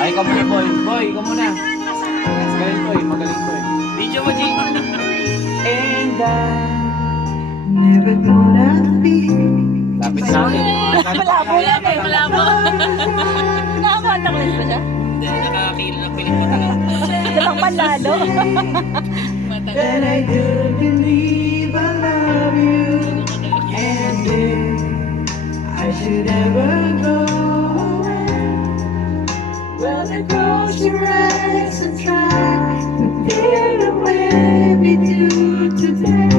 Ay, ikaw muna, boy. Boy, ikaw muna. Magaling, boy. Magaling, boy. Video mo, G. And I... Never thought I'd be Lapit sa akin. Malabo yan eh, malabo. Nakakanta ko rin ba siya? Hindi, nakakakilo ng piling mo talaga. Sabang panlalo. that I do believe I love you. And if I should ever go away, well, then close your eyes and try to feel the way we do today.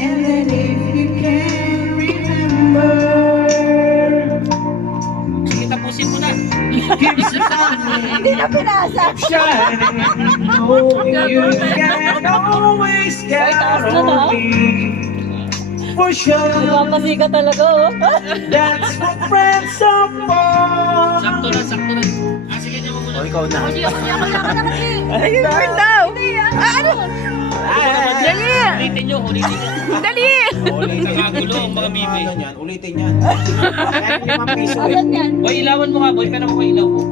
And then if you can remember, Sige, tapusin mo na. Hindi na pinasa. shining, knowing you can always count on me. For sure, Nagpapasi ka talaga oh. that's what friends are for. Sakto na, sakto na. Ah, sige, niya mo muna. O, ikaw na. Ay, turn daw. Ano? Dali! Ulitin nyo, ulitin nyo. Dali! Ulitin. Nakagulo ang mga bibi. Ano yan? Ulitin yan. Kaya 5 piso eh. Asan yan? Boy, ilawan mo nga, boy. Pero ako ilaw mo.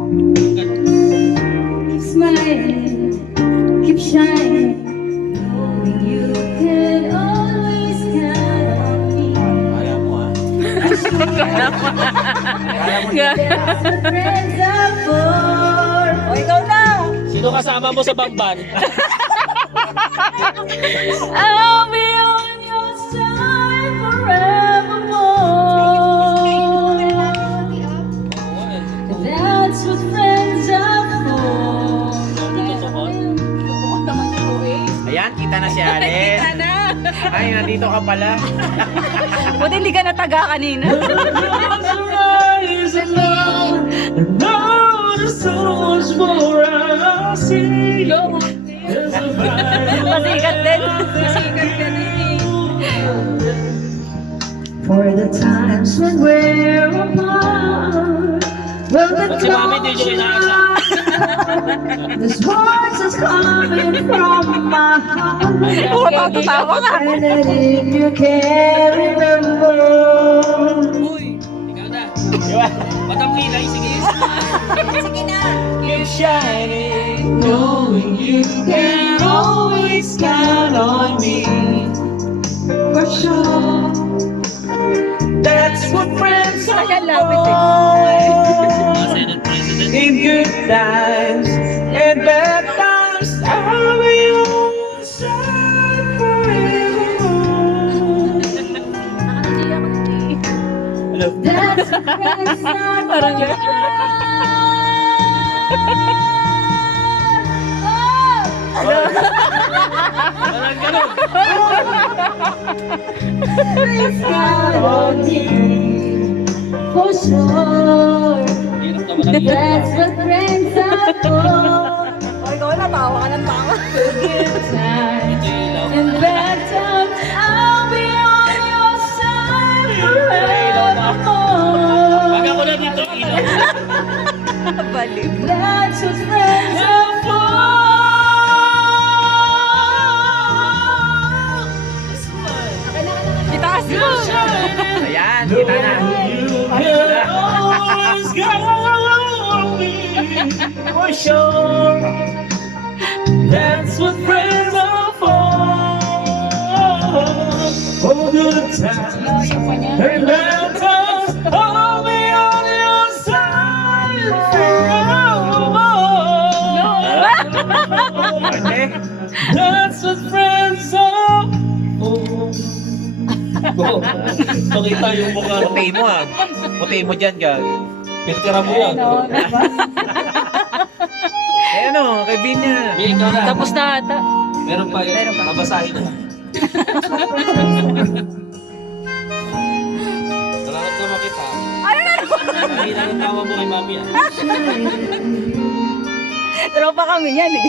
Keep smiling, keep shining, knowing you can always count on me. Kaya mo ah. Kaya mo na. That's what friends are for. O, ikaw na! Sino kasama mo sa bamban? I'll be on your side forevermore. That's what friends are for. Ayan, kita na si Allen. Kita na! Ay, nandito ka pala. Buti hindi ka nataga kanina. Masikat din. Masikat ka din. For the times when we're apart, well, the At si Mami, di nyo inaasa. this voice is coming from my heart. Oo, tatawa ka. And then if you can remember, Uy, ikaw na. Batang kilay, sige. Sige na. keep shining, knowing you can always count on me. For sure, that's what friends are Ayan, lapit eh. for. Senate President. In good times and bad times, I'll be on your side forevermore. That's what friends are Parang for. Parang ganun. Please count on me for sure. Hirap naman ang ilaw. That's what friends are for. O, ikaw na, tawa ka ng tawa. Good times Ito yung ilaw. and bad times, I'll be on your side forevermore. Pag ako na dito yung ilaw. Baliw. That's what friends are for. Itaas mo. Ayan, kita na. Always count on me for sure. That's what friends are for. All good times and bad times, I'll be on your side forevermore. That's what friends are for. Oo. Pakita yung mukha. Puti mo ah. Puti mo dyan, gag. Piltira mo yan. Eh ano, kay Binya. May ikaw na. Tapos na ata. Meron pa yun. Meron pa. Babasahin na. Salamat na makita. Ano na? Hindi lang ang tawa mo kay Mami ah. Tropa kami yan eh.